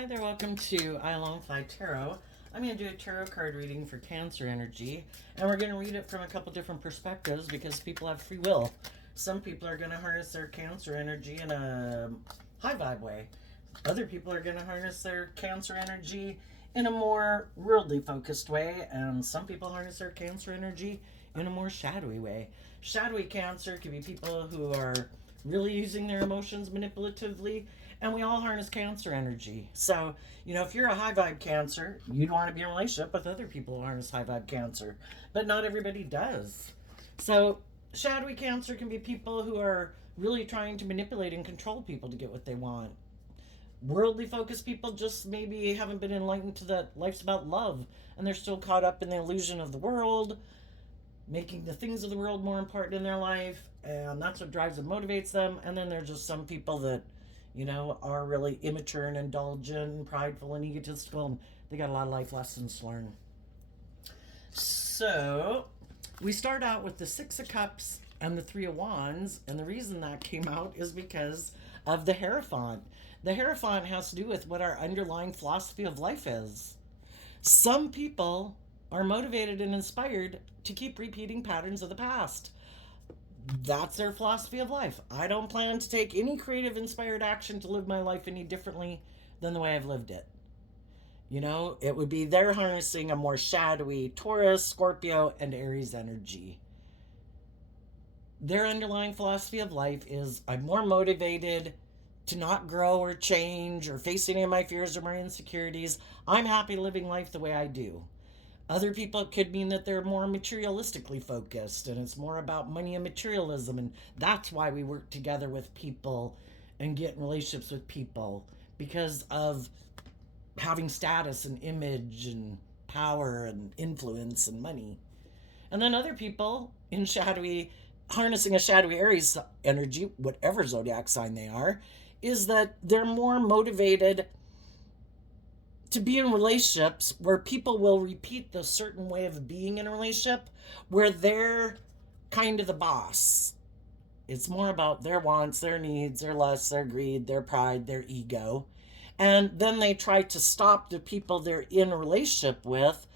Hi there, welcome to I Longfly Tarot. I'm going to do a tarot card reading for Cancer energy, and we're going to read it from a couple different perspectives because people have free will. Some people are going to harness their Cancer energy in a high vibe way. Other people are going to harness their Cancer energy in a more worldly focused way, and some people harness their Cancer energy in a more shadowy way. Shadowy Cancer could be people who are really using their emotions manipulatively, and we all harness Cancer energy. So, if you're a high vibe Cancer, you'd want to be in a relationship with other people who harness high vibe Cancer, but not everybody does. So, shadowy Cancer can be people who are really trying to manipulate and control people to get what they want. Worldly focused people just maybe haven't been enlightened to that life's about love, and they're still caught up in the illusion of the world, making the things of the world more important in their life, and that's what drives and motivates them. And then there's just some people that, are really immature and indulgent and prideful and egotistical, and they got a lot of life lessons to learn. So, we start out with the Six of Cups and the Three of Wands, and the reason that came out is because of the Hierophant. The Hierophant has to do with what our underlying philosophy of life is. Some people are motivated and inspired to keep repeating patterns of the past. That's their philosophy of life. I don't plan to take any creative inspired action to live my life any differently than the way I've lived it. It would be they're harnessing a more shadowy Taurus, Scorpio, and Aries energy. Their underlying philosophy of life is I'm more motivated to not grow or change or face any of my fears or my insecurities. I'm happy living life the way I do. Other people, it could mean that they're more materialistically focused and it's more about money and materialism. And that's why we work together with people and get in relationships with people, because of having status and image and power and influence and money. And then other people in harnessing a shadowy Aries energy, whatever zodiac sign they are, is that they're more motivated to be in relationships where people will repeat the certain way of being in a relationship where they're kind of the boss. It's more about their wants, their needs, their lusts, their greed, their pride, their ego. And then they try to stop the people they're in a relationship with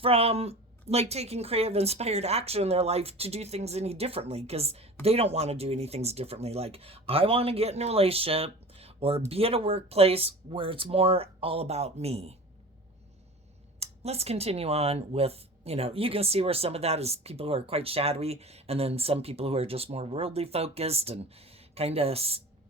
from like taking creative inspired action in their life to do things any differently, because they don't want to do anything differently. Like, I want to get in a relationship or be at a workplace where it's more all about me. Let's continue on with, you can see where some of that is people who are quite shadowy, and then some people who are just more worldly focused and kind of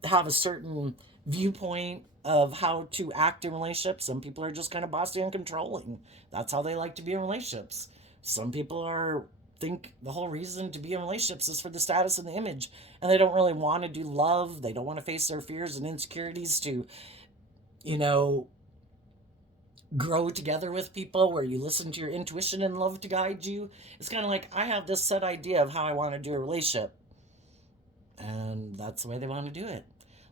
have a certain viewpoint of how to act in relationships. Some people are just kind of bossy and controlling. That's how they like to be in relationships. Some people think the whole reason to be in relationships is for the status and the image, and they don't really want to do love. They don't want to face their fears and insecurities to, grow together with people where you listen to your intuition and love to guide you. It's kind of like, I have this set idea of how I want to do a relationship, and that's the way they want to do it.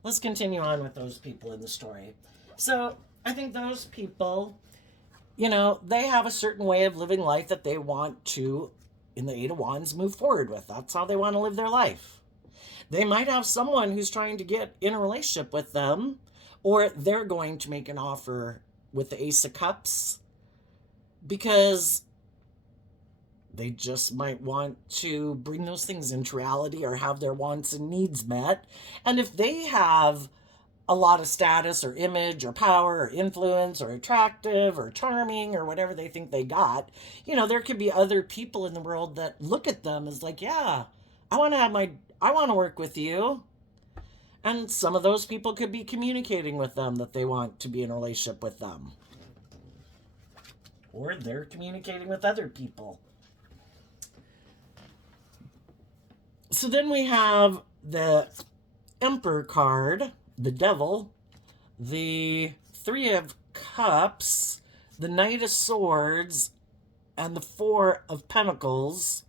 Let's continue on with those people in the story. So I think those people, they have a certain way of living life that they want to, in the Eight of Wands, move forward with. That's how they want to live their life. They might have someone who's trying to get in a relationship with them, or they're going to make an offer with the Ace of Cups because they just might want to bring those things into reality or have their wants and needs met. And if they have a lot of status or image or power or influence or attractive or charming or whatever they think they got, there could be other people in the world that look at them as like, yeah, I want to work with you. And some of those people could be communicating with them that they want to be in a relationship with them. Or they're communicating with other people. So then we have the Emperor card, the Devil, the Three of Cups, the Knight of Swords, and the Four of Pentacles.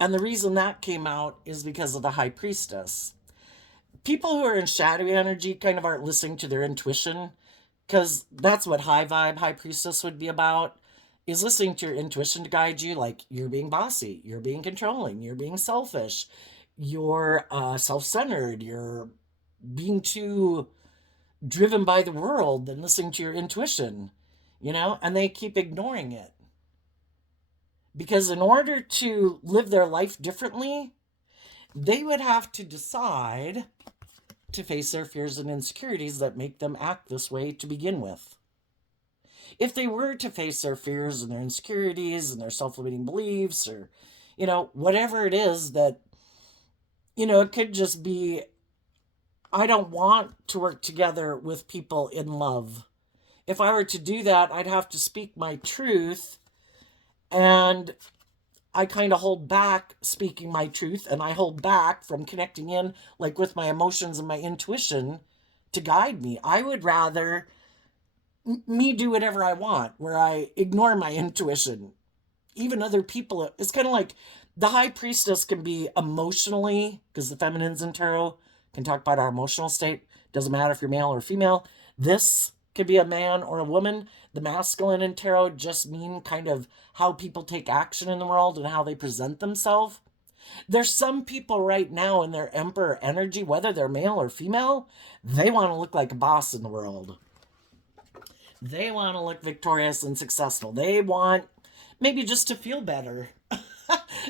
And the reason that came out is because of the High Priestess. People who are in shadowy energy kind of aren't listening to their intuition, because that's what high vibe High Priestess would be about, is listening to your intuition to guide you. Like, you're being bossy, you're being controlling, you're being selfish, you're self-centered, you're being too driven by the world than listening to your intuition, and they keep ignoring it. Because in order to live their life differently, they would have to decide to face their fears and insecurities that make them act this way to begin with. If they were to face their fears and their insecurities and their self limiting beliefs, or, whatever it is that, it could just be, I don't want to work together with people in love. If I were to do that, I'd have to speak my truth, and I kind of hold back speaking my truth, and I hold back from connecting in like with my emotions and my intuition to guide me. I would rather me do whatever I want, where I ignore my intuition. Even other people, it's kind of like the high priestess can be emotionally, because the feminines in tarot can talk about our emotional state. Doesn't matter if you're male or female. This could be a man or a woman. The masculine in tarot just mean kind of how people take action in the world and how they present themselves. There's some people right now in their emperor energy, whether they're male or female, they want to look like a boss in the world. They want to look victorious and successful. They want maybe just to feel better.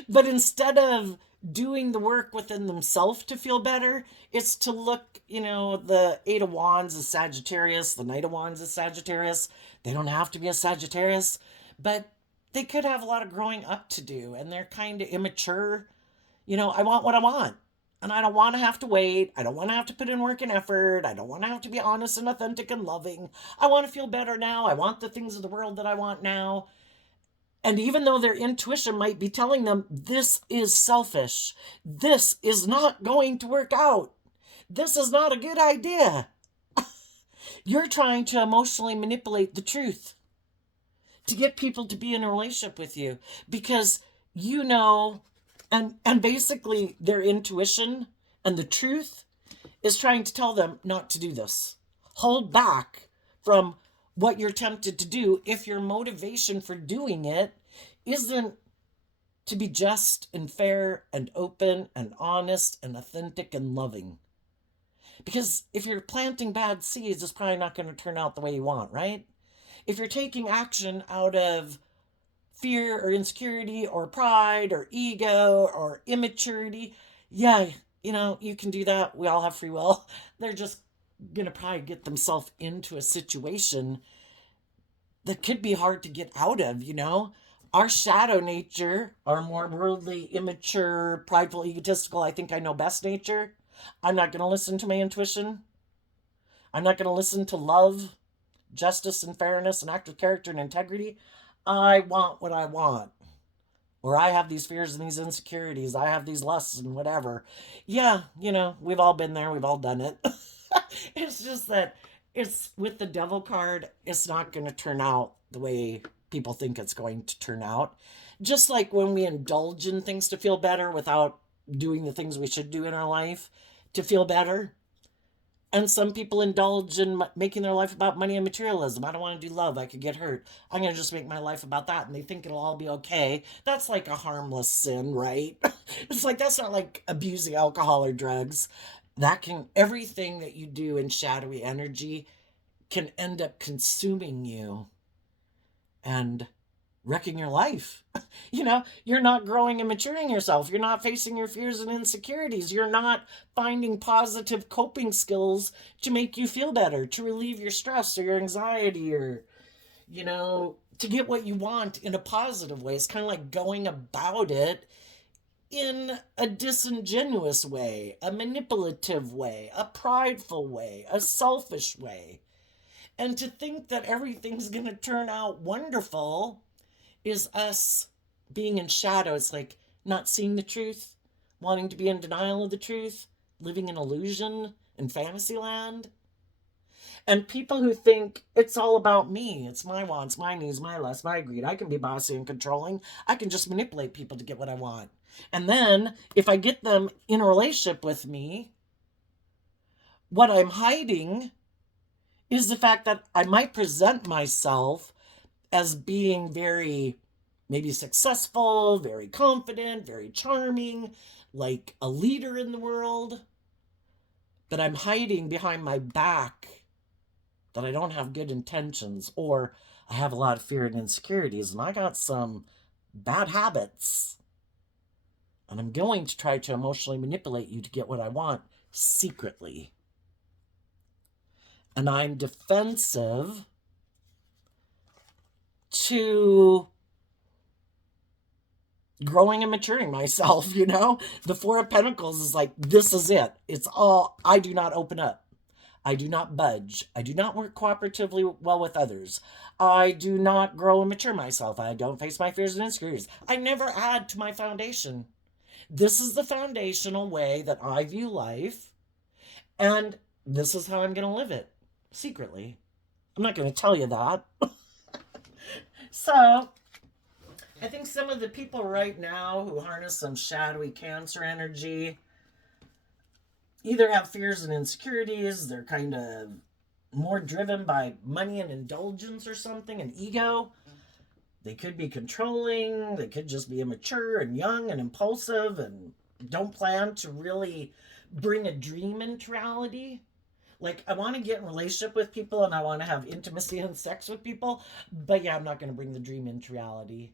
But instead of doing the work within themselves to feel better, it's to look, the Eight of Wands is Sagittarius, the Knight of Wands is Sagittarius. They don't have to be a Sagittarius, but they could have a lot of growing up to do, and they're kind of immature. I want what I want. And I don't want to have to wait. I don't want to have to put in work and effort. I don't want to have to be honest and authentic and loving. I want to feel better now. I want the things of the world that I want now. And even though their intuition might be telling them, this is selfish, this is not going to work out, this is not a good idea, you're trying to emotionally manipulate the truth to get people to be in a relationship with you, because and basically their intuition and the truth is trying to tell them not to do this. Hold back from what you're tempted to do if your motivation for doing it isn't to be just and fair and open and honest and authentic and loving. Because if you're planting bad seeds, it's probably not going to turn out the way you want, right? If you're taking action out of fear or insecurity or pride or ego or immaturity, yeah, you can do that. We all have free will. They're just going to probably get themselves into a situation that could be hard to get out of, Our shadow nature, our more worldly, immature, prideful, egotistical, I think I know best nature. I'm not going to listen to my intuition. I'm not going to listen to love, justice, and fairness, and active character and integrity. I want what I want. Or I have these fears and these insecurities. I have these lusts and whatever. Yeah, we've all been there. We've all done it. It's just that it's with the devil card, it's not going to turn out the way people think it's going to turn out. Just like when we indulge in things to feel better without doing the things we should do in our life to feel better. And some people indulge in making their life about money and materialism. I don't want to do love. I could get hurt. I'm going to just make my life about that. And they think it'll all be okay. That's like a harmless sin, right? It's like, that's not like abusing alcohol or drugs. Everything that you do in shadowy energy can end up consuming you and wrecking your life. You're not growing and maturing yourself. You're not facing your fears and insecurities. You're not finding positive coping skills to make you feel better, to relieve your stress or your anxiety, or, to get what you want in a positive way. It's kind of like going about it in a disingenuous way, a manipulative way, a prideful way, a selfish way. And to think that everything's going to turn out wonderful is us being in shadow. It's like not seeing the truth, wanting to be in denial of the truth, living in illusion in fantasy land. And people who think it's all about me, it's my wants, my needs, my lusts, my greed. I can be bossy and controlling. I can just manipulate people to get what I want. And then if I get them in a relationship with me, what I'm hiding is the fact that I might present myself as being very maybe successful, very confident, very charming, like a leader in the world. But I'm hiding behind my back that I don't have good intentions, or I have a lot of fear and insecurities, and I got some bad habits. And I'm going to try to emotionally manipulate you to get what I want secretly. And I'm defensive to growing and maturing myself, you know? The Four of Pentacles is like, this is it. It's all, I do not open up. I do not budge. I do not work cooperatively well with others. I do not grow and mature myself. I don't face my fears and insecurities. I never add to my foundation. This is the foundational way that I view life, and this is how I'm going to live it secretly. I'm not going to tell you that. So, I think some of the people right now who harness some shadowy Cancer energy either have fears and insecurities, they're kind of more driven by money and indulgence or something, and ego. They could be controlling, they could just be immature and young and impulsive and don't plan to really bring a dream into reality. Like, I want to get in a relationship with people and I want to have intimacy and sex with people, but yeah, I'm not going to bring the dream into reality.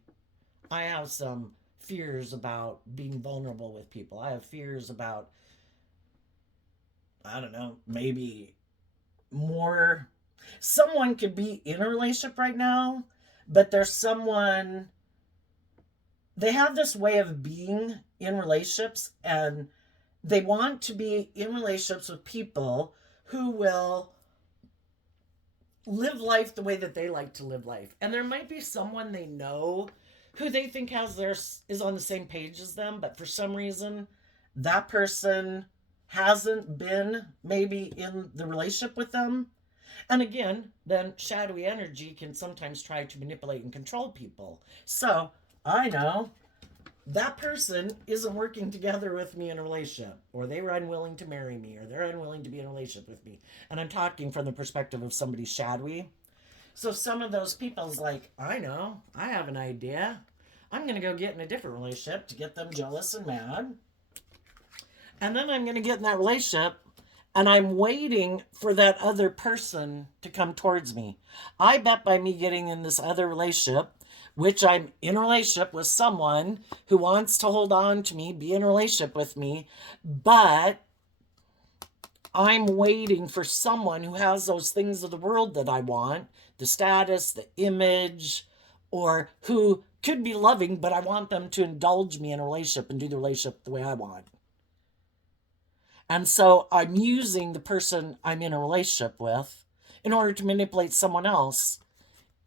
I have some fears about being vulnerable with people. I have fears about, I don't know, maybe more. Someone could be in a relationship right now, but there's someone, they have this way of being in relationships, and they want to be in relationships with people who will live life the way that they like to live life. And there might be someone they know who they think is on the same page as them, but for some reason that person hasn't been maybe in the relationship with them. And again, then shadowy energy can sometimes try to manipulate and control people. So I know that person isn't working together with me in a relationship, or they were unwilling to marry me, or they're unwilling to be in a relationship with me. And I'm talking from the perspective of somebody shadowy. So some of those people's like, I know, I have an idea. I'm going to go get in a different relationship to get them jealous and mad. And then I'm going to get in that relationship, and I'm waiting for that other person to come towards me. I bet by me getting in this other relationship, which I'm in a relationship with someone who wants to hold on to me, be in a relationship with me, but I'm waiting for someone who has those things of the world that I want, the status, the image, or who could be loving, but I want them to indulge me in a relationship and do the relationship the way I want. And so I'm using the person I'm in a relationship with in order to manipulate someone else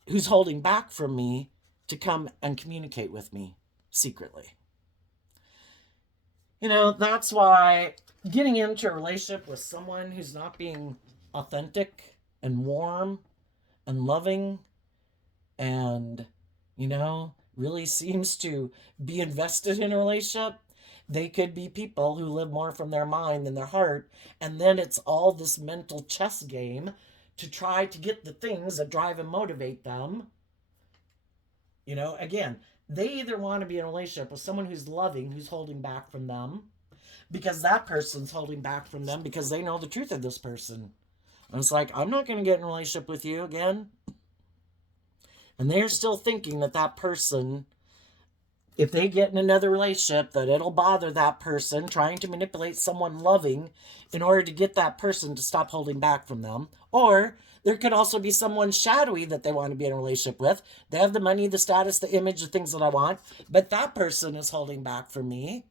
who's holding back from me to come and communicate with me secretly. You know, that's why getting into a relationship with someone who's not being authentic and warm and loving and, you know, really seems to be invested in a relationship, they could be people who live more from their mind than their heart. And then it's all this mental chess game to try to get the things that drive and motivate them. You know, again, they either want to be in a relationship with someone who's loving, who's holding back from them, because that person's holding back from them because they know the truth of this person. And it's like, I'm not going to get in a relationship with you again. And they're still thinking that that person, if they get in another relationship, that it'll bother that person, trying to manipulate someone loving in order to get that person to stop holding back from them. Or there could also be someone shadowy that they want to be in a relationship with. They have the money, the status, the image, the things that I want, but that person is holding back from me.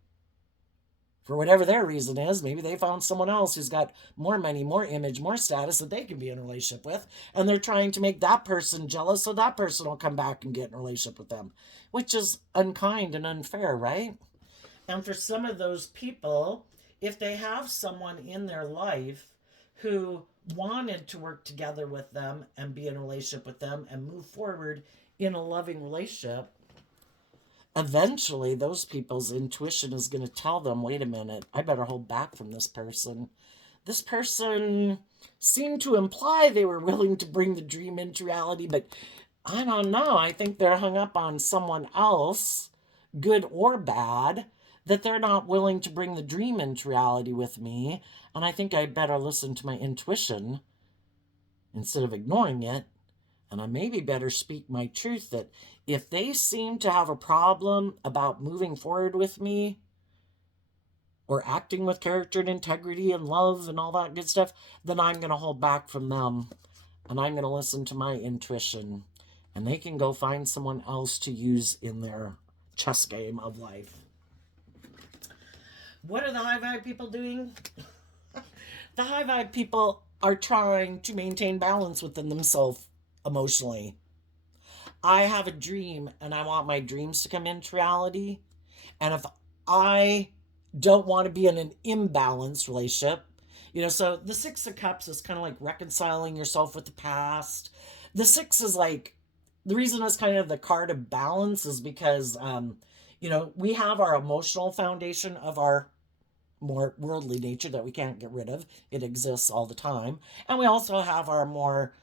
For whatever their reason is, maybe they found someone else who's got more money, more image, more status that they can be in a relationship with, and they're trying to make that person jealous so that person will come back and get in a relationship with them, which is unkind and unfair, right? And for some of those people, if they have someone in their life who wanted to work together with them and be in a relationship with them and move forward in a loving relationship, eventually those people's intuition is going to tell them, wait a minute, I better hold back from this person. This person seemed to imply they were willing to bring the dream into reality, but I don't know. I think they're hung up on someone else, good or bad, that they're not willing to bring the dream into reality with me. And I think I better listen to my intuition instead of ignoring it. And I maybe better speak my truth that if they seem to have a problem about moving forward with me or acting with character and integrity and love and all that good stuff, then I'm going to hold back from them and I'm going to listen to my intuition. And they can go find someone else to use in their chess game of life. What are the high vibe people doing? The high vibe people are trying to maintain balance within themselves emotionally. I have a dream and I want my dreams to come into reality. And if I don't want to be in an imbalanced relationship, so the Six of Cups is kind of like reconciling yourself with the past. The Six is like, the reason it's kind of the card of balance is because, we have our emotional foundation of our more worldly nature that we can't get rid of. It exists all the time. And we also have our more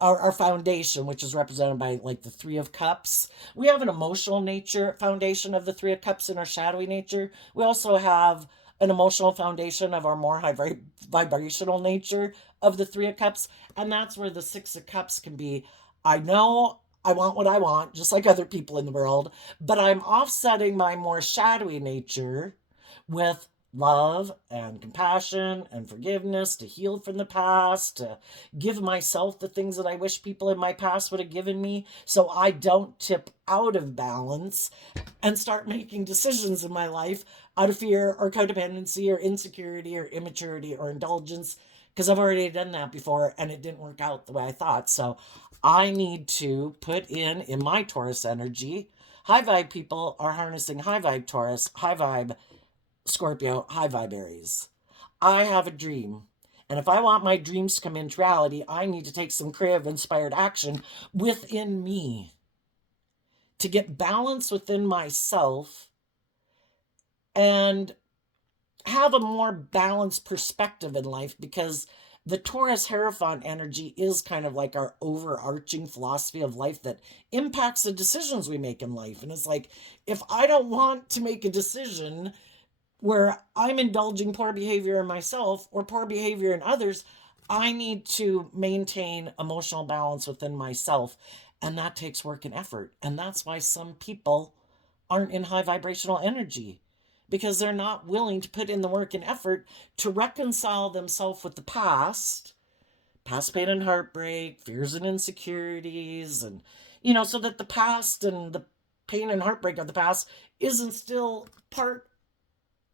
our foundation, which is represented by like the Three of Cups. We have an emotional nature foundation of the Three of Cups in our shadowy nature. We also have an emotional foundation of our more high vibrational nature of the Three of Cups. And that's where the Six of Cups can be. I know I want what I want, just like other people in the world, but I'm offsetting my more shadowy nature with love and compassion and forgiveness, to heal from the past, to give myself the things that I wish people in my past would have given me so I don't tip out of balance and start making decisions in my life out of fear or codependency or insecurity or immaturity or indulgence, because I've already done that before and it didn't work out the way I thought. So I need to put in my Taurus energy. High vibe people are harnessing high vibe Taurus, high vibe Scorpio, high vibe Aries. I have a dream. And if I want my dreams to come into reality, I need to take some creative inspired action within me to get balance within myself and have a more balanced perspective in life, because the Taurus Hierophant energy is kind of like our overarching philosophy of life that impacts the decisions we make in life. And it's like, if I don't want to make a decision where I'm indulging poor behavior in myself or poor behavior in others, I need to maintain emotional balance within myself. And that takes work and effort. And that's why some people aren't in high vibrational energy, because they're not willing to put in the work and effort to reconcile themselves with the past pain and heartbreak, fears and insecurities, and, so that the past and the pain and heartbreak of the past isn't still part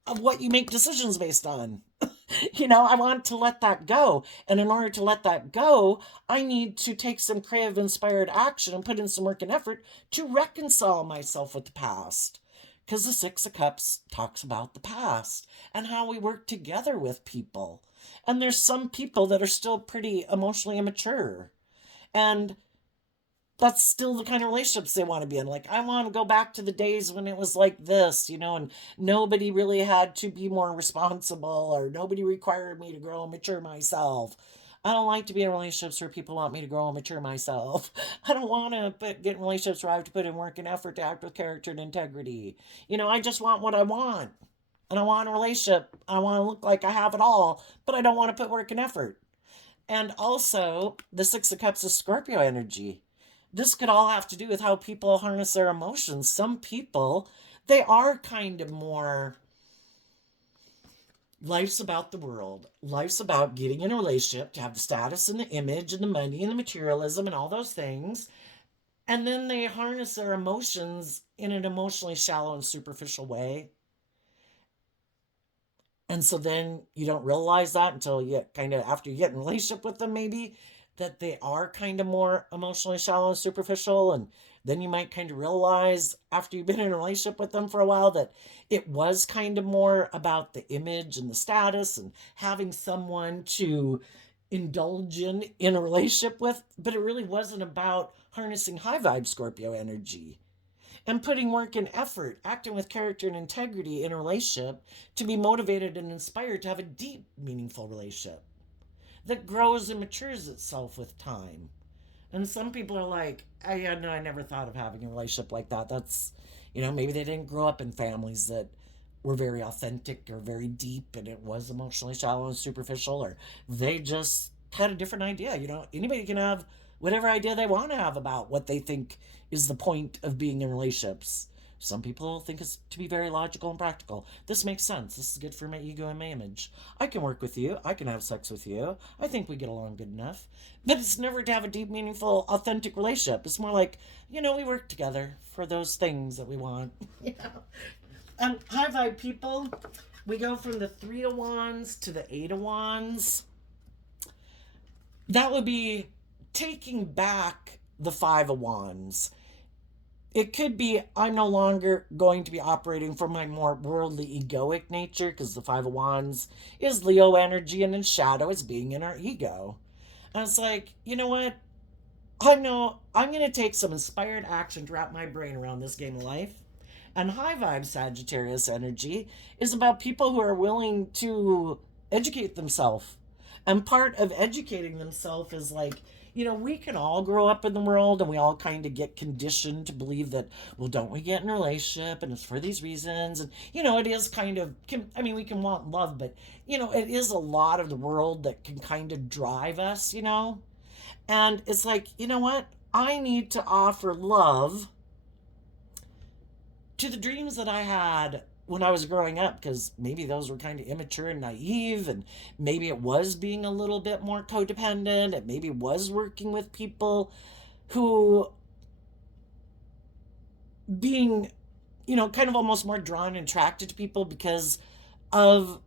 of what you make decisions based on. I want to let that go. And in order to let that go, I need to take some creative inspired action and put in some work and effort to reconcile myself with the past. Because the Six of Cups talks about the past and how we work together with people. And there's some people that are still pretty emotionally immature. And that's still the kind of relationships they want to be in. Like, I want to go back to the days when it was like this, and nobody really had to be more responsible or nobody required me to grow and mature myself. I don't like to be in relationships where people want me to grow and mature myself. I don't want to get in relationships where I have to put in work and effort to act with character and integrity. I just want what I want. And I want a relationship. I want to look like I have it all, but I don't want to put work and effort. And also, the Six of Cups is Scorpio energy. This could all have to do with how people harness their emotions. Some people, they are kind of more, life's about the world. Life's about getting in a relationship to have the status and the image and the money and the materialism and all those things. And then they harness their emotions in an emotionally shallow and superficial way. And so then you don't realize that until you kind of, after you get in a relationship with them, maybe, that they are kind of more emotionally shallow and superficial. And then you might kind of realize after you've been in a relationship with them for a while that it was kind of more about the image and the status and having someone to indulge in a relationship with, but it really wasn't about harnessing high vibe Scorpio energy and putting work and effort, acting with character and integrity in a relationship to be motivated and inspired to have a deep, meaningful relationship that grows and matures itself with time. And some people are like, I never thought of having a relationship like that. That's, maybe they didn't grow up in families that were very authentic or very deep and it was emotionally shallow and superficial, or they just had a different idea. Anybody can have whatever idea they want to have about what they think is the point of being in relationships. Some people think it's to be very logical and practical. This makes sense. This is good for my ego and my image. I can work with you. I can have sex with you. I think we get along good enough. But it's never to have a deep, meaningful, authentic relationship. It's more like, we work together for those things that we want. And high vibe people, we go from the 3 of Wands to the 8 of Wands. That would be taking back the 5 of Wands. It could be I'm no longer going to be operating from my more worldly egoic nature, because the 5 of Wands is Leo energy, and in shadow it's being in our ego. And it's like, you know what? I'm going to take some inspired action to wrap my brain around this game of life. And high vibe Sagittarius energy is about people who are willing to educate themselves. And part of educating themselves is like, we can all grow up in the world, and we all kind of get conditioned to believe that, well, don't we get in a relationship and it's for these reasons? And, it is kind of, we can want love, but, it is a lot of the world that can kind of drive us, And it's like, you know what? I need to offer love to the dreams that I had when I was growing up, because maybe those were kind of immature and naive, and maybe it was being a little bit more codependent, and maybe it was working with people who being, kind of almost more drawn and attracted to people because of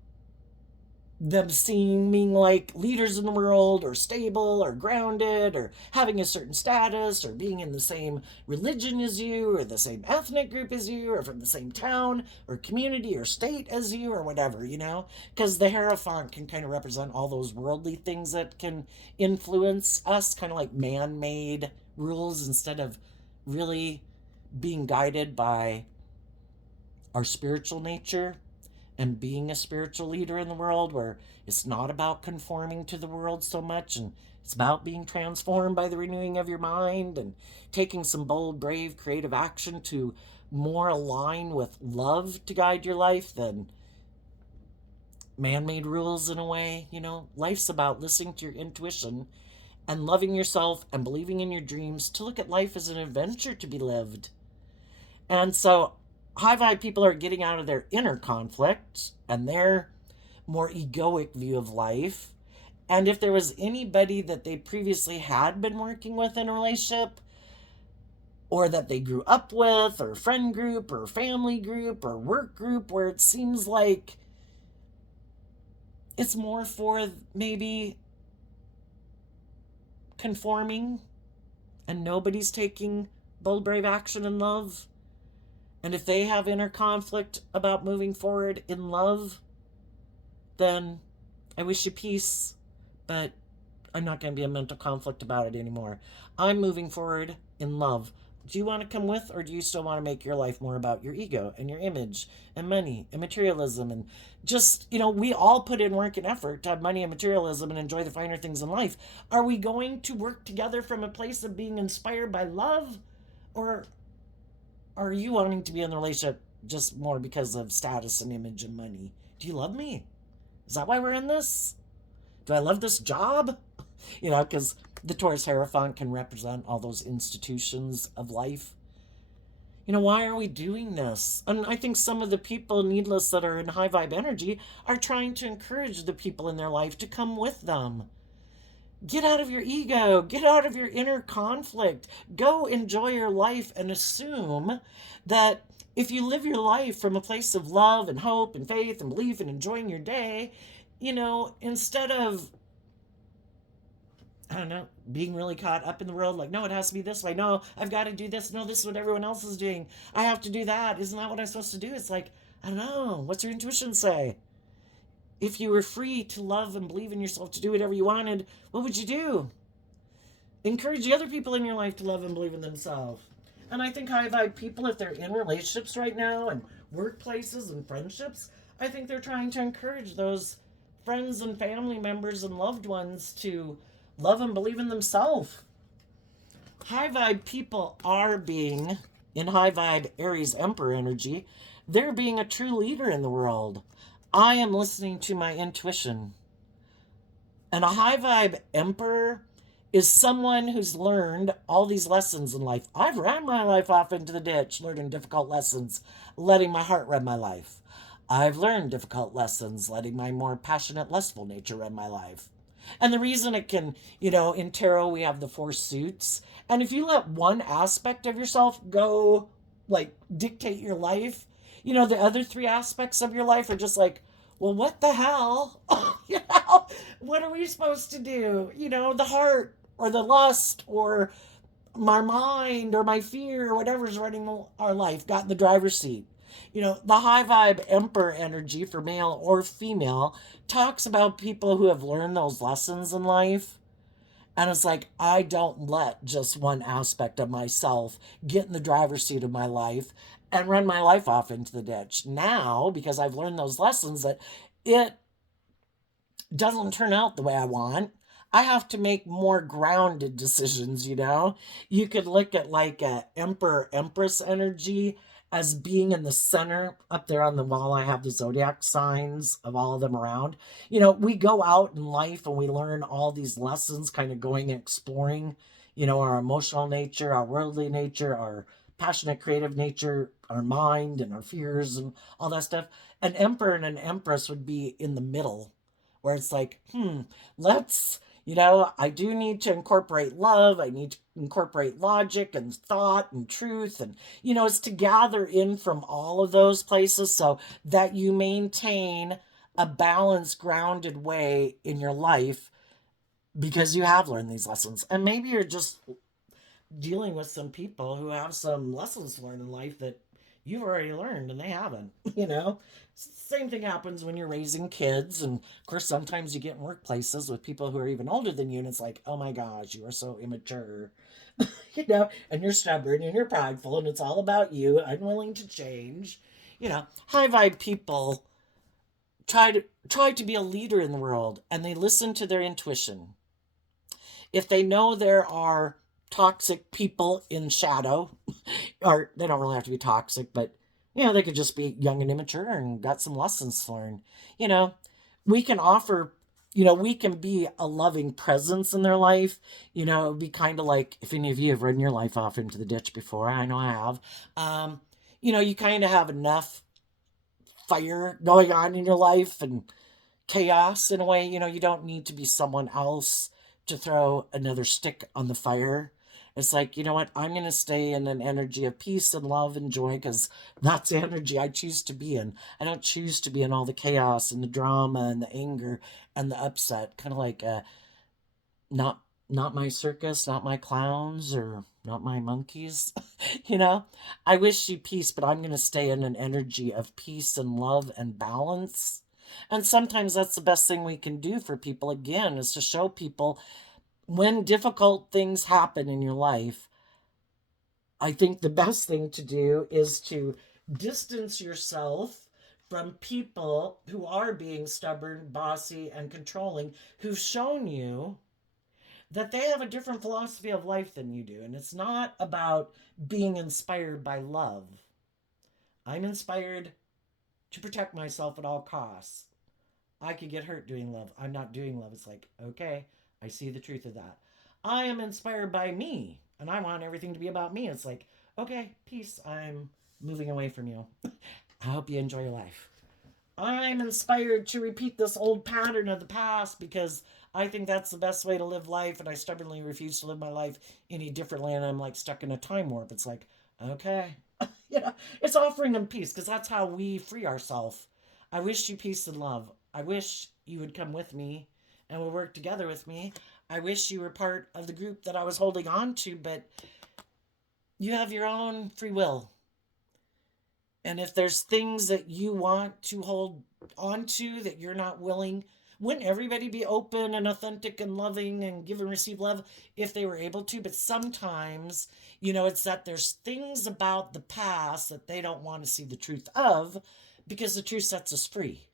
them seeing being like leaders in the world, or stable, or grounded, or having a certain status, or being in the same religion as you, or the same ethnic group as you, or from the same town or community or state as you, or whatever, because the Hierophant can kind of represent all those worldly things that can influence us, kind of like man-made rules, instead of really being guided by our spiritual nature and being a spiritual leader in the world, where it's not about conforming to the world so much, and it's about being transformed by the renewing of your mind and taking some bold, brave, creative action to more align with love to guide your life than man-made rules in a way. Life's about listening to your intuition and loving yourself and believing in your dreams, to look at life as an adventure to be lived. And so high vibe people are getting out of their inner conflict and their more egoic view of life. And if there was anybody that they previously had been working with in a relationship, or that they grew up with, or friend group, or family group, or work group, where it seems like it's more for maybe conforming and nobody's taking bold, brave action in love, and if they have inner conflict about moving forward in love, then I wish you peace, but I'm not going to be a mental conflict about it anymore. I'm moving forward in love. Do you want to come with, or do you still want to make your life more about your ego and your image and money and materialism? And just, we all put in work and effort to have money and materialism and enjoy the finer things in life. Are we going to work together from a place of being inspired by love? Or are you wanting to be in the relationship just more because of status and image and money? Do you love me? Is that why we're in this? Do I love this job? Because the Taurus Hierophant can represent all those institutions of life. Why are we doing this? And I think some of the people, needless, that are in high vibe energy are trying to encourage the people in their life to come with them. Get out of your ego. Get out of your inner conflict. Go enjoy your life and assume that if you live your life from a place of love and hope and faith and belief and enjoying your day, instead of, I don't know, being really caught up in the world, like, no, it has to be this way. No, I've got to do this. No, this is what everyone else is doing. I have to do that. Isn't that what I'm supposed to do? It's like, I don't know. What's your intuition say? If you were free to love and believe in yourself to do whatever you wanted, what would you do? Encourage the other people in your life to love and believe in themselves. And I think high vibe people, if they're in relationships right now and workplaces and friendships, I think they're trying to encourage those friends and family members and loved ones to love and believe in themselves. High vibe people are being, in high vibe Aries Emperor energy, they're being a true leader in the world. I am listening to my intuition. And a high vibe emperor is someone who's learned all these lessons in life. I've ran my life off into the ditch, learning difficult lessons, letting my heart run my life. I've learned difficult lessons, letting my more passionate, lustful nature run my life. And the reason it can, in tarot, we have the four suits. And if you let one aspect of yourself go, like, dictate your life, the other three aspects of your life are just like, well, what the hell? What are we supposed to do? The heart or the lust or my mind or my fear or whatever's running our life got in the driver's seat. The high vibe emperor energy for male or female talks about people who have learned those lessons in life. And it's like, I don't let just one aspect of myself get in the driver's seat of my life and run my life off into the ditch. Now, because I've learned those lessons, that it doesn't turn out the way I want, I have to make more grounded decisions. You could look at like a emperor empress energy as being in the center. Up there on the wall I have the zodiac signs of all of them around. We go out in life and we learn all these lessons, kind of going and exploring, our emotional nature, our worldly nature, our passionate creative nature, our mind and our fears and all that stuff. An emperor and an empress would be in the middle, where it's like, let's, I do need to incorporate love. I need to incorporate logic and thought and truth. And, it's to gather in from all of those places so that you maintain a balanced, grounded way in your life because you have learned these lessons. And maybe you're just dealing with some people who have some lessons to learn in life that you've already learned and they haven't. Same thing happens when you're raising kids, and of course sometimes you get in workplaces with people who are even older than you, and it's like, oh my gosh, you are so immature. And you're stubborn and you're prideful and it's all about you, unwilling to change. High vibe people try to be a leader in the world, and they listen to their intuition. If they know there are toxic people in shadow, or they don't really have to be toxic, but they could just be young and immature and got some lessons to learn. You know, we can offer, we can be a loving presence in their life. It would be kind of like if any of you have run your life off into the ditch before. I know I have. You kind of have enough fire going on in your life and chaos in a way. You don't need to be someone else to throw another stick on the fire. It's like, you know what? I'm going to stay in an energy of peace and love and joy because that's the energy I choose to be in. I don't choose to be in all the chaos and the drama and the anger and the upset. Kind of like not not my circus, not my clowns, or not my monkeys. I wish you peace, but I'm going to stay in an energy of peace and love and balance. And sometimes that's the best thing we can do for people, again, is to show people when difficult things happen in your life. I think the best thing to do is to distance yourself from people who are being stubborn, bossy, and controlling, who've shown you that they have a different philosophy of life than you do. And it's not about being inspired by love. I'm inspired to protect myself at all costs. I could get hurt doing love. I'm not doing love. It's like, okay, I see the truth of that. I am inspired by me, and I want everything to be about me. It's like, okay, peace. I'm moving away from you. I hope you enjoy your life. I'm inspired to repeat this old pattern of the past because I think that's the best way to live life, and I stubbornly refuse to live my life any differently, and I'm like stuck in a time warp. It's like, okay. It's offering them peace because that's how we free ourselves. I wish you peace and love. I wish you would come with me and would work together with me. I wish you were part of the group that I was holding on to, but you have your own free will. And if there's things that you want to hold on to that you're not willing, wouldn't everybody be open and authentic and loving and give and receive love if they were able to? But sometimes, it's that there's things about the past that they don't want to see the truth of because the truth sets us free.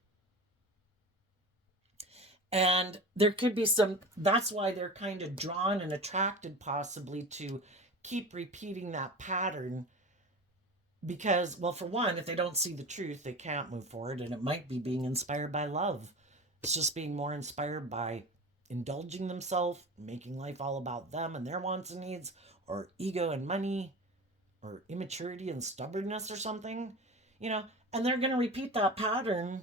And there could be that's why they're kind of drawn and attracted possibly to keep repeating that pattern. Because, well, for one, if they don't see the truth, they can't move forward. And it might be being inspired by love. It's just being more inspired by indulging themselves, making life all about them and their wants and needs, or ego and money, or immaturity and stubbornness or something, you know, and they're going to repeat that pattern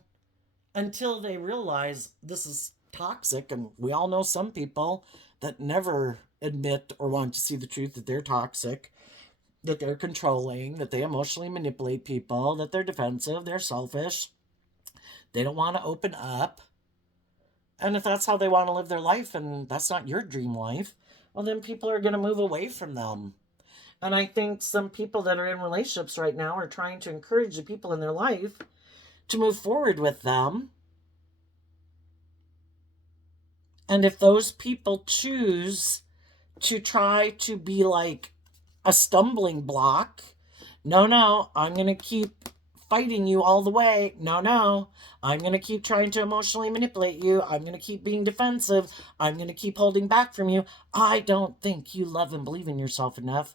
until they realize this is toxic. And we all know some people that never admit or want to see the truth that they're toxic, that they're controlling, that they emotionally manipulate people, that they're defensive, they're selfish, they don't want to open up. And if that's how they want to live their life and that's not your dream life, well, then people are going to move away from them. And I think some people that are in relationships right now are trying to encourage the people in their life to move forward with them. And if those people choose to try to be like a stumbling block, no, I'm going to keep fighting you all the way. No, I'm going to keep trying to emotionally manipulate you. I'm going to keep being defensive. I'm going to keep holding back from you. I don't think you love and believe in yourself enough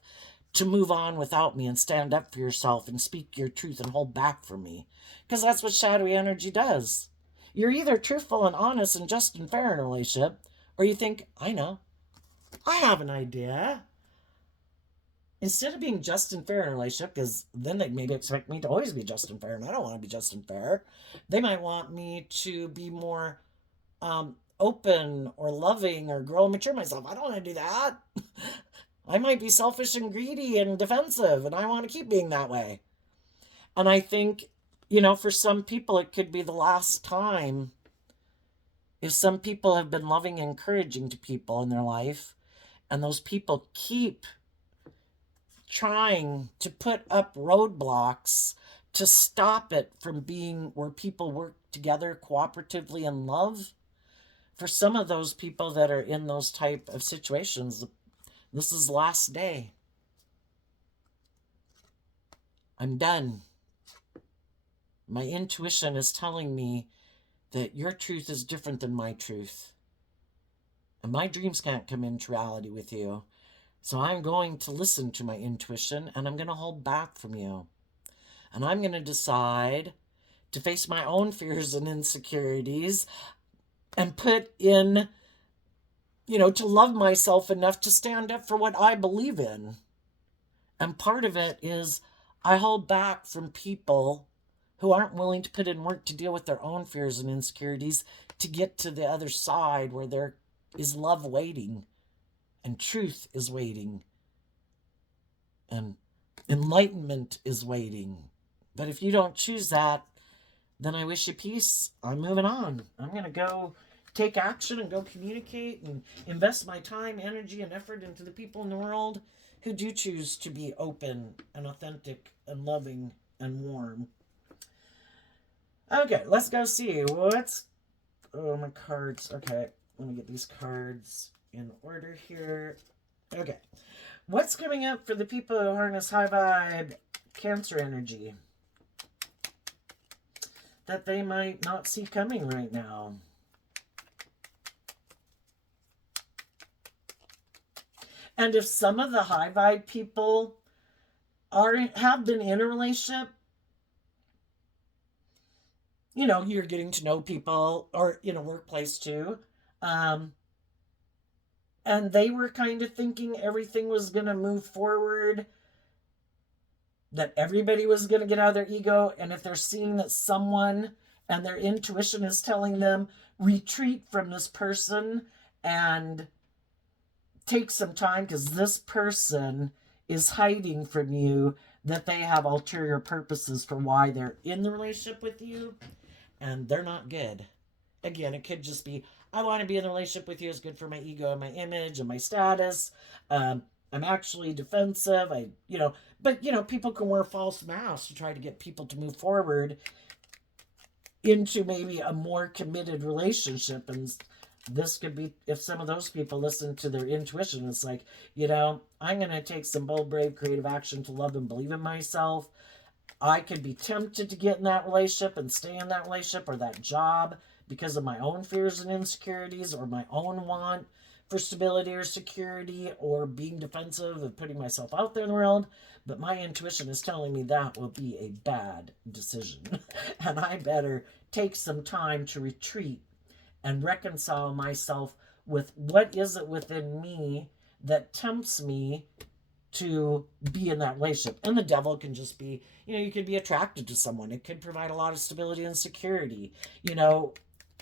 to move on without me and stand up for yourself and speak your truth and hold back from me. Because that's what shadowy energy does. You're either truthful and honest and just and fair in a relationship, or you think, I know, I have an idea. Instead of being just and fair in a relationship, because then they maybe expect me to always be just and fair, and I don't want to be just and fair. They might want me to be more open or loving or grow and mature myself. I don't want to do that. I might be selfish and greedy and defensive, and I want to keep being that way. And I think, for some people, it could be the last time. If some people have been loving and encouraging to people in their life, and those people keep trying to put up roadblocks to stop it from being where people work together cooperatively in love, for some of those people that are in those type of situations, this is the last day. I'm done. My intuition is telling me that your truth is different than my truth. And my dreams can't come into reality with you. So I'm going to listen to my intuition, and I'm going to hold back from you. And I'm going to decide to face my own fears and insecurities and put in, to love myself enough to stand up for what I believe in. And part of it is I hold back from people who aren't willing to put in work to deal with their own fears and insecurities to get to the other side where there is love waiting and truth is waiting and enlightenment is waiting. But if you don't choose that, then I wish you peace. I'm moving on. I'm going to go take action and go communicate and invest my time, energy, and effort into the people in the world who do choose to be open and authentic and loving and warm. Okay, let's go see my cards. Okay, let me get these cards in order here. Okay, what's coming up for the people who harness high vibe Cancer energy that they might not see coming right now? And if some of the high vibe people have been in a relationship, you're getting to know people, or in a workplace too, and they were kind of thinking everything was going to move forward, that everybody was going to get out of their ego, and if they're seeing that someone and their intuition is telling them, retreat from this person and take some time because this person is hiding from you, that they have ulterior purposes for why they're in the relationship with you, and they're not good. Again, it could just be, I want to be in a relationship with you. It's good for my ego and my image and my status. I'm actually defensive. But people can wear false masks to try to get people to move forward into maybe a more committed relationship. And this could be, if some of those people listen to their intuition, it's like, I'm going to take some bold, brave, creative action to love and believe in myself. I could be tempted to get in that relationship and stay in that relationship or that job because of my own fears and insecurities, or my own want for stability or security, or being defensive and putting myself out there in the world. But my intuition is telling me that will be a bad decision. And I better take some time to retreat and reconcile myself with what is it within me that tempts me to be in that relationship. And the devil can just be, you could be attracted to someone. It could provide a lot of stability and security.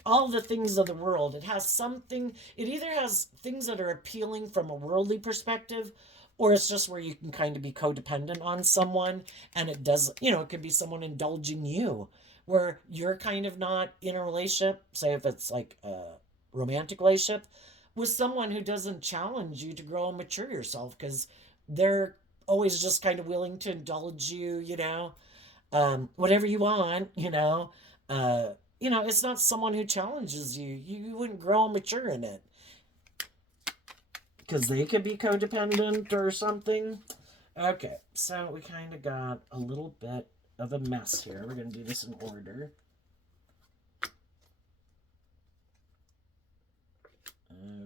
All the things of the world. It has something, it either has things that are appealing from a worldly perspective, or it's just where you can kind of be codependent on someone, and it does, it could be someone indulging you where you're kind of not in a relationship, say if it's like a romantic relationship, with someone who doesn't challenge you to grow and mature yourself, because they're always just kind of willing to indulge you, whatever you want, it's not someone who challenges you. You wouldn't grow and mature in it. Because they could be codependent or something. Okay, so we kind of got a little bit of a mess here. We're going to do this in order.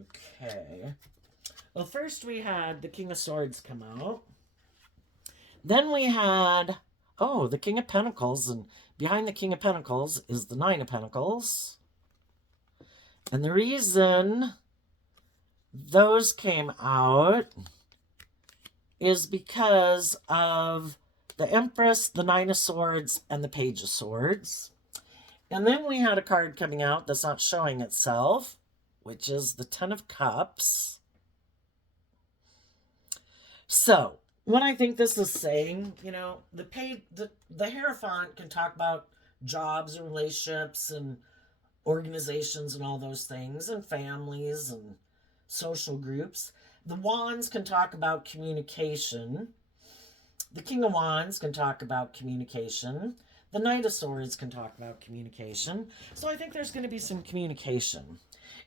Okay. Well, first we had the King of Swords come out. Then we had, the King of Pentacles. And behind the King of Pentacles is the Nine of Pentacles. And the reason those came out is because of the Empress, the Nine of Swords, and the Page of Swords. And then we had a card coming out that's not showing itself, which is the Ten of Cups. So, what I think this is saying, the Hierophant can talk about jobs and relationships and organizations and all those things, and families and social groups. The Wands can talk about communication. The King of Wands can talk about communication. The Knight of Swords can talk about communication. So I think there's going to be some communication.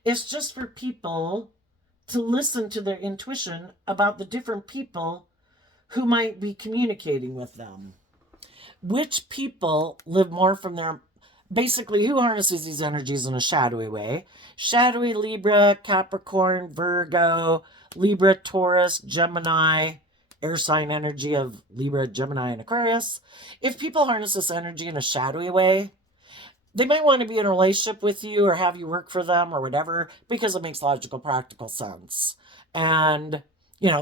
It's just for people to listen to their intuition about the different people who might be communicating with them. Which people live more from their... Basically, who harnesses these energies in a shadowy way? Shadowy Libra, Capricorn, Virgo, Libra, Taurus, Gemini, air sign energy of Libra, Gemini, and Aquarius. If people harness this energy in a shadowy way, they might want to be in a relationship with you or have you work for them or whatever, because it makes logical, practical sense. And,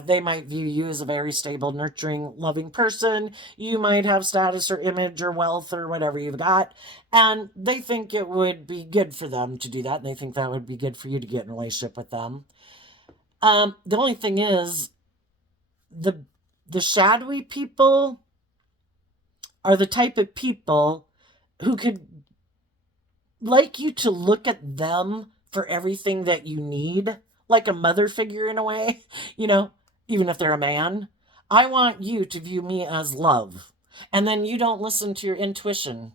they might view you as a very stable, nurturing, loving person. You might have status or image or wealth or whatever you've got. And they think it would be good for them to do that. And they think that would be good for you to get in a relationship with them. The only thing is, the shadowy people are the type of people who could like you to look at them for everything that you need, like a mother figure in a way, even if they're a man. I want you to view me as love. And then you don't listen to your intuition.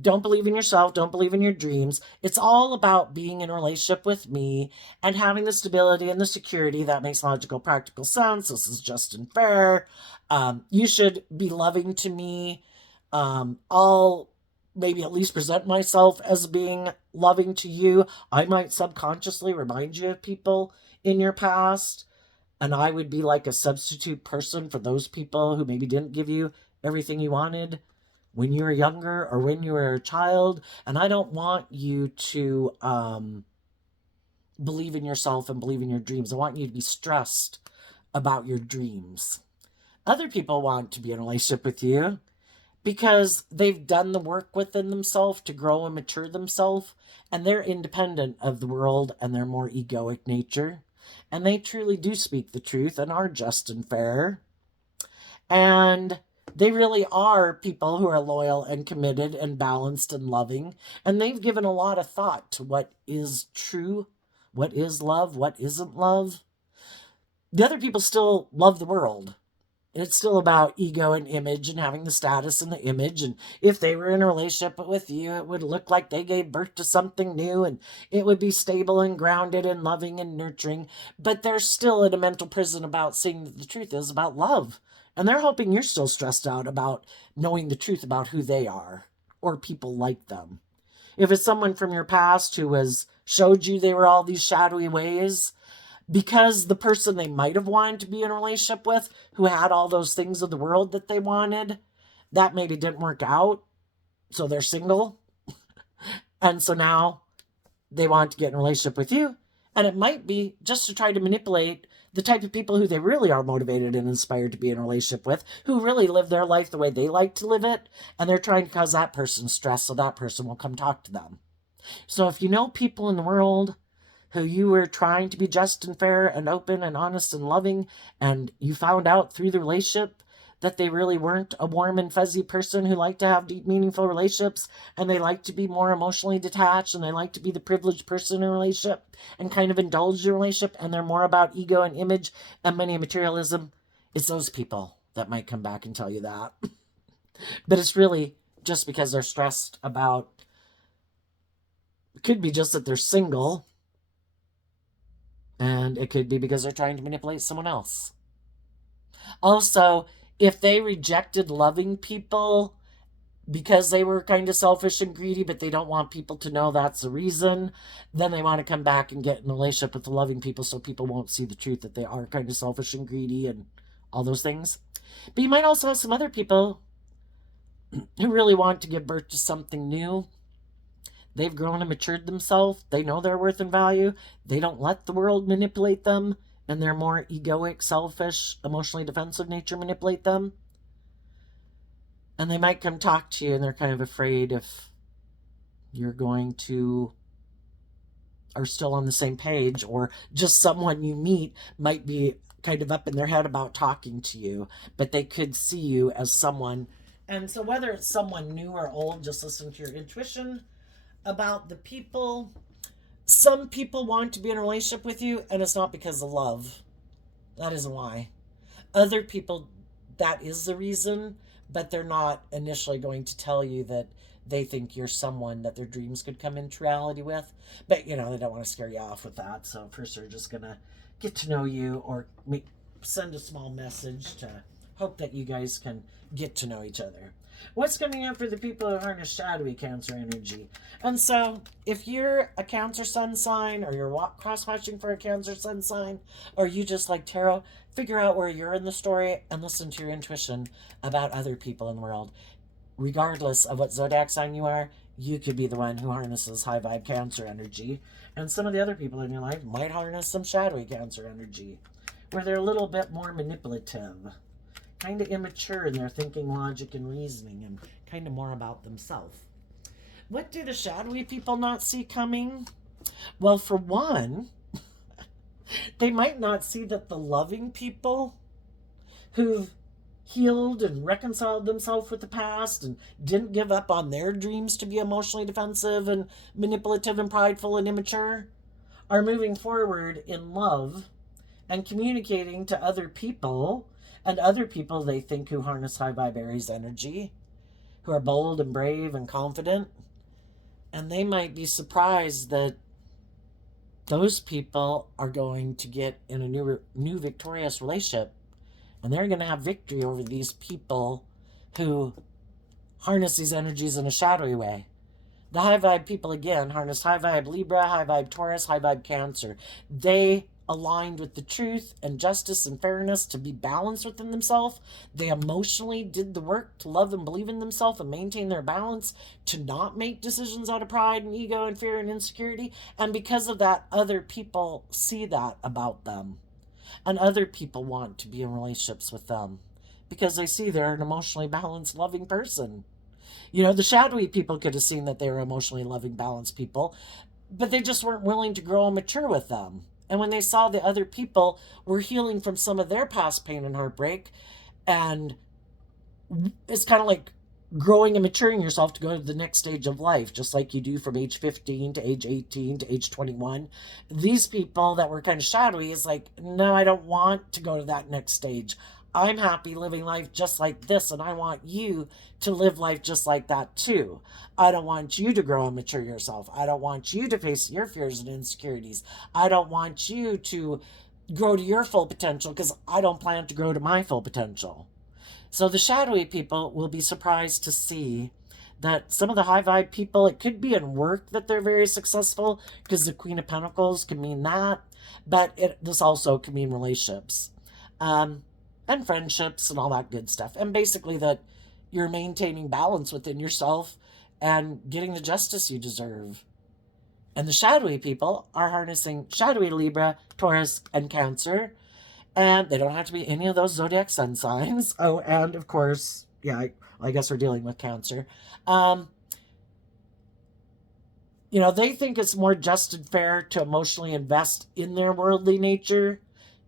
Don't believe in yourself. Don't believe in your dreams. It's all about being in a relationship with me and having the stability and the security that makes logical, practical sense. This is just and fair. You should be loving to me. I'll maybe at least present myself as being loving to you. I might subconsciously remind you of people in your past, and I would be like a substitute person for those people who maybe didn't give you everything you wanted when you were younger or when you were a child. And I don't want you to believe in yourself and believe in your dreams. I want you to be stressed about your dreams. Other people want to be in a relationship with you because they've done the work within themselves to grow and mature themselves, and they're independent of the world, and they're more egoic nature, and they truly do speak the truth and are just and fair. And they really are people who are loyal and committed and balanced and loving, and they've given a lot of thought to what is true, what is love, what isn't love. The other people still love the world. It's still about ego and image and having the status and the image. And if they were in a relationship with you, it would look like they gave birth to something new, and it would be stable and grounded and loving and nurturing. But they're still in a mental prison about seeing that the truth is about love. And they're hoping you're still stressed out about knowing the truth about who they are or people like them. If it's someone from your past who has showed you they were all these shadowy ways, because the person they might have wanted to be in a relationship with, who had all those things of the world that they wanted, that maybe didn't work out, so they're single. And so now they want to get in a relationship with you, And it might be just to try to manipulate the type of people who they really are motivated and inspired to be in a relationship with, who really live their life the way they like to live it. And they're trying to cause that person stress so that person will come talk to them. So if you know people in the world who you were trying to be just and fair and open and honest and loving, and you found out through the relationship that they really weren't a warm and fuzzy person who liked to have deep, meaningful relationships, and they like to be more emotionally detached, and they like to be the privileged person in a relationship and kind of indulge in a relationship, and they're more about ego and image and money and materialism, it's those people that might come back and tell you that. But it's really just because they're stressed about, it could be just that they're single, and it could be because they're trying to manipulate someone else. Also, if they rejected loving people because they were kind of selfish and greedy, but they don't want people to know that's the reason, then they want to come back and get in a relationship with the loving people so people won't see the truth that they are kind of selfish and greedy and all those things. But you might also have some other people who really want to give birth to something new. They've grown and matured themselves. They know their worth and value. They don't let the world manipulate them, and their more egoic, selfish, emotionally defensive nature manipulate them. And they might come talk to you, and they're kind of afraid if you're going to, are still on the same page, or just someone you meet might be kind of up in their head about talking to you, but they could see you as someone. And so whether it's someone new or old, just listen to your intuition about the people. Some people want to be in a relationship with you, and it's not because of love. That isn't why. Other people, that is the reason, but they're not initially going to tell you that they think you're someone that their dreams could come into reality with. But, they don't want to scare you off with that. So first they're just going to get to know you, or send a small message to hope that you guys can get to know each other. What's coming up for the people who harness shadowy Cancer energy? And so, if you're a Cancer sun sign, or you're cross-watching for a Cancer sun sign, or you just like tarot, figure out where you're in the story and listen to your intuition about other people in the world. Regardless of what zodiac sign you are, you could be the one who harnesses high vibe Cancer energy, and some of the other people in your life might harness some shadowy Cancer energy, where they're a little bit more manipulative, kind of immature in their thinking, logic, and reasoning, and kind of more about themselves. What do the shadowy people not see coming? Well, for one, they might not see that the loving people who've healed and reconciled themselves with the past and didn't give up on their dreams to be emotionally defensive and manipulative and prideful and immature are moving forward in love and communicating to other people, and other people they think who harness high vibe Aries energy, who are bold and brave and confident. And they might be surprised that those people are going to get in a new victorious relationship, and they're going to have victory over these people who harness these energies in a shadowy way. The high vibe people, again, harness high vibe Libra, high vibe Taurus, high vibe Cancer. They aligned with the truth and justice and fairness to be balanced within themselves. They emotionally did the work to love and believe in themselves and maintain their balance, to not make decisions out of pride and ego and fear and insecurity. And because of that, other people see that about them. And other people want to be in relationships with them because they see they're an emotionally balanced, loving person. The shadowy people could have seen that they were emotionally loving, balanced people, but they just weren't willing to grow and mature with them. And when they saw the other people were healing from some of their past pain and heartbreak, and it's kind of like growing and maturing yourself to go to the next stage of life, just like you do from age 15 to age 18 to age 21. These people that were kind of shadowy is like, no, I don't want to go to that next stage. I'm happy living life just like this, and I want you to live life just like that too. I don't want you to grow and mature yourself. I don't want you to face your fears and insecurities. I don't want you to grow to your full potential, because I don't plan to grow to my full potential. So the shadowy people will be surprised to see that some of the high vibe people, it could be in work that they're very successful, because the Queen of Pentacles can mean that, but this also can mean relationships. And friendships and all that good stuff. And basically that you're maintaining balance within yourself and getting the justice you deserve. And the shadowy people are harnessing shadowy Libra, Taurus, and Cancer. And they don't have to be any of those zodiac sun signs. Oh, and of course, yeah, I guess we're dealing with Cancer. Um, they think it's more just and fair to emotionally invest in their worldly nature,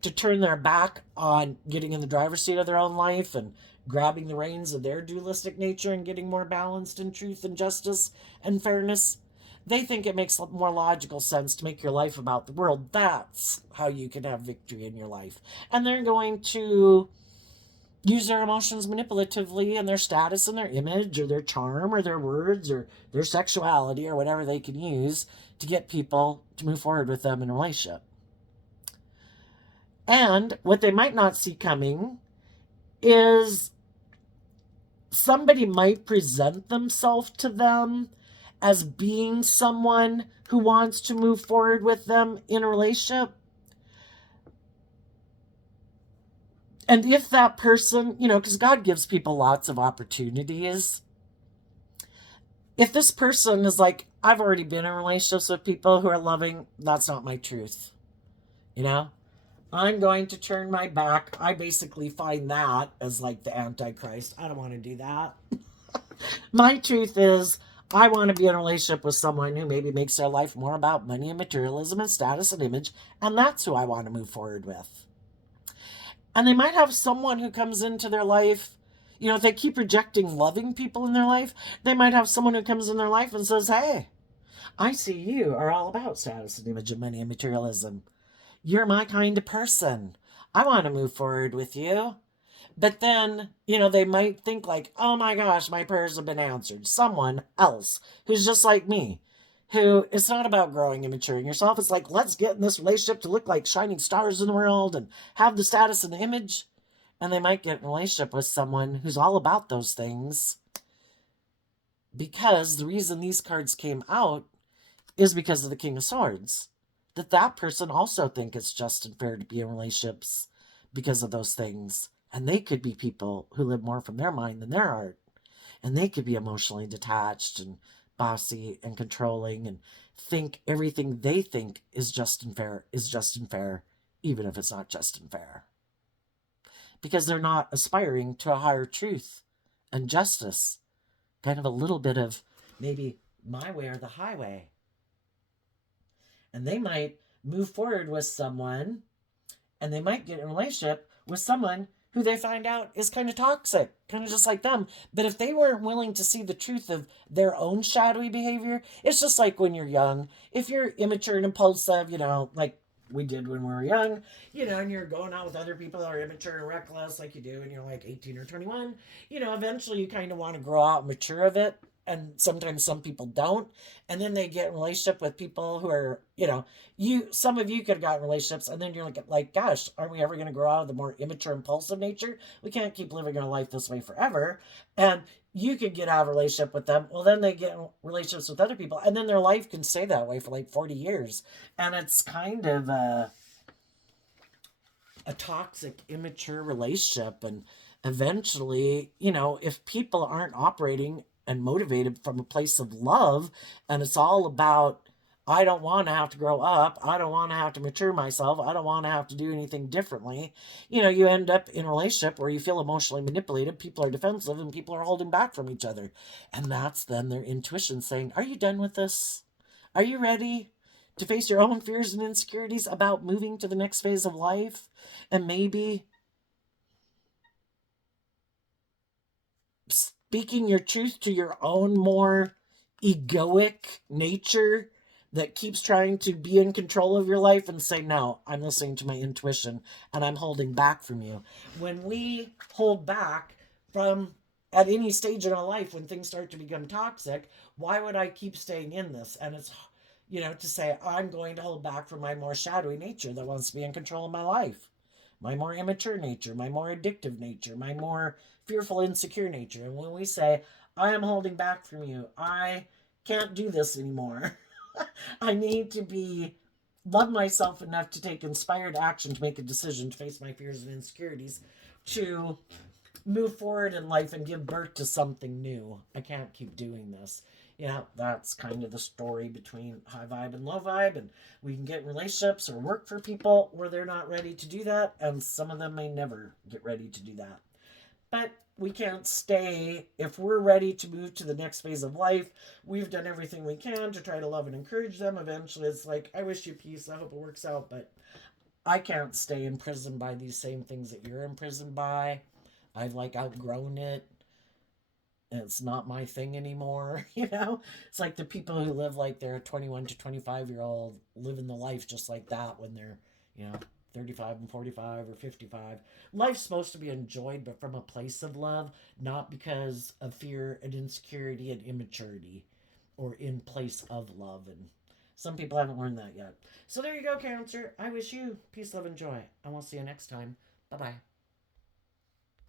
to turn their back on getting in the driver's seat of their own life and grabbing the reins of their dualistic nature and getting more balanced in truth and justice and fairness. They think it makes more logical sense to make your life about the world. That's how you can have victory in your life. And they're going to use their emotions manipulatively and their status and their image or their charm or their words or their sexuality or whatever they can use to get people to move forward with them in a relationship. And what they might not see coming is somebody might present themselves to them as being someone who wants to move forward with them in a relationship. And if that person, because God gives people lots of opportunities, if this person is like, I've already been in relationships with people who are loving, that's not my truth. I'm going to turn my back. I basically find that as like the Antichrist. I don't want to do that. My truth is, I want to be in a relationship with someone who maybe makes their life more about money and materialism and status and image, and that's who I want to move forward with. And they might have someone who comes into their life. If they keep rejecting loving people in their life, they might have someone who comes in their life and says, hey, I see you are all about status and image and money and materialism. You're my kind of person. I want to move forward with you. But then, they might think like, oh my gosh, my prayers have been answered. Someone else who's just like me, who it's not about growing and maturing yourself. It's like, let's get in this relationship to look like shining stars in the world and have the status and the image. And they might get in a relationship with someone who's all about those things. Because the reason these cards came out is because of the King of Swords. That person also think it's just and fair to be in relationships because of those things. And they could be people who live more from their mind than their heart. And they could be emotionally detached and bossy and controlling and think everything they think is just and fair, even if it's not just and fair. Because they're not aspiring to a higher truth and justice. Kind of a little bit of maybe my way or the highway. And they might move forward with someone and they might get in a relationship with someone who they find out is kind of toxic, kind of just like them. But if they weren't willing to see the truth of their own shadowy behavior, it's just like when you're young. If you're immature and impulsive, like we did when we were young, and you're going out with other people that are immature and reckless like you do when you're like 18 or 21, eventually you kind of want to grow out and mature of it. And sometimes some people don't. And then they get in a relationship with people who are, some of you could have gotten relationships and then you're like, gosh, aren't we ever going to grow out of the more immature, impulsive nature? We can't keep living our life this way forever. And you could get out of a relationship with them. Well, then they get in relationships with other people. And then their life can stay that way for like 40 years. And it's kind of a toxic, immature relationship. And eventually, if people aren't operating and motivated from a place of love, and it's all about, I don't want to have to grow up, I don't want to have to mature myself, I don't want to have to do anything differently, you end up in a relationship where you feel emotionally manipulated, people are defensive, and people are holding back from each other. And that's then their intuition saying, are you done with this? Are you ready to face your own fears and insecurities about moving to the next phase of life? And maybe speaking your truth to your own more egoic nature that keeps trying to be in control of your life and say, no, I'm listening to my intuition and I'm holding back from you. When we hold back from at any stage in our life, when things start to become toxic, why would I keep staying in this? And it's, to say, I'm going to hold back from my more shadowy nature that wants to be in control of my life, my more immature nature, my more addictive nature, my more fearful, insecure nature. And when we say, I am holding back from you, I can't do this anymore. I need to love myself enough to take inspired action to make a decision to face my fears and insecurities, to move forward in life and give birth to something new. I can't keep doing this. Yeah, that's kind of the story between high vibe and low vibe. And we can get in relationships or work for people where they're not ready to do that. And some of them may never get ready to do that. But we can't stay. If we're ready to move to the next phase of life, we've done everything we can to try to love and encourage them. Eventually, it's like, I wish you peace. I hope it works out. But I can't stay imprisoned by these same things that you're imprisoned by. I've like outgrown it. And it's not my thing anymore. It's like the people who live like they're 21 to 25-year old living the life just like that when they're, you know, 35 and 45 or 55. Life's supposed to be enjoyed, but from a place of love, not because of fear and insecurity and immaturity, or in place of love. And some people haven't learned that yet. So there you go, Cancer. I wish you peace, love, and joy. And we'll see you next time. Bye bye.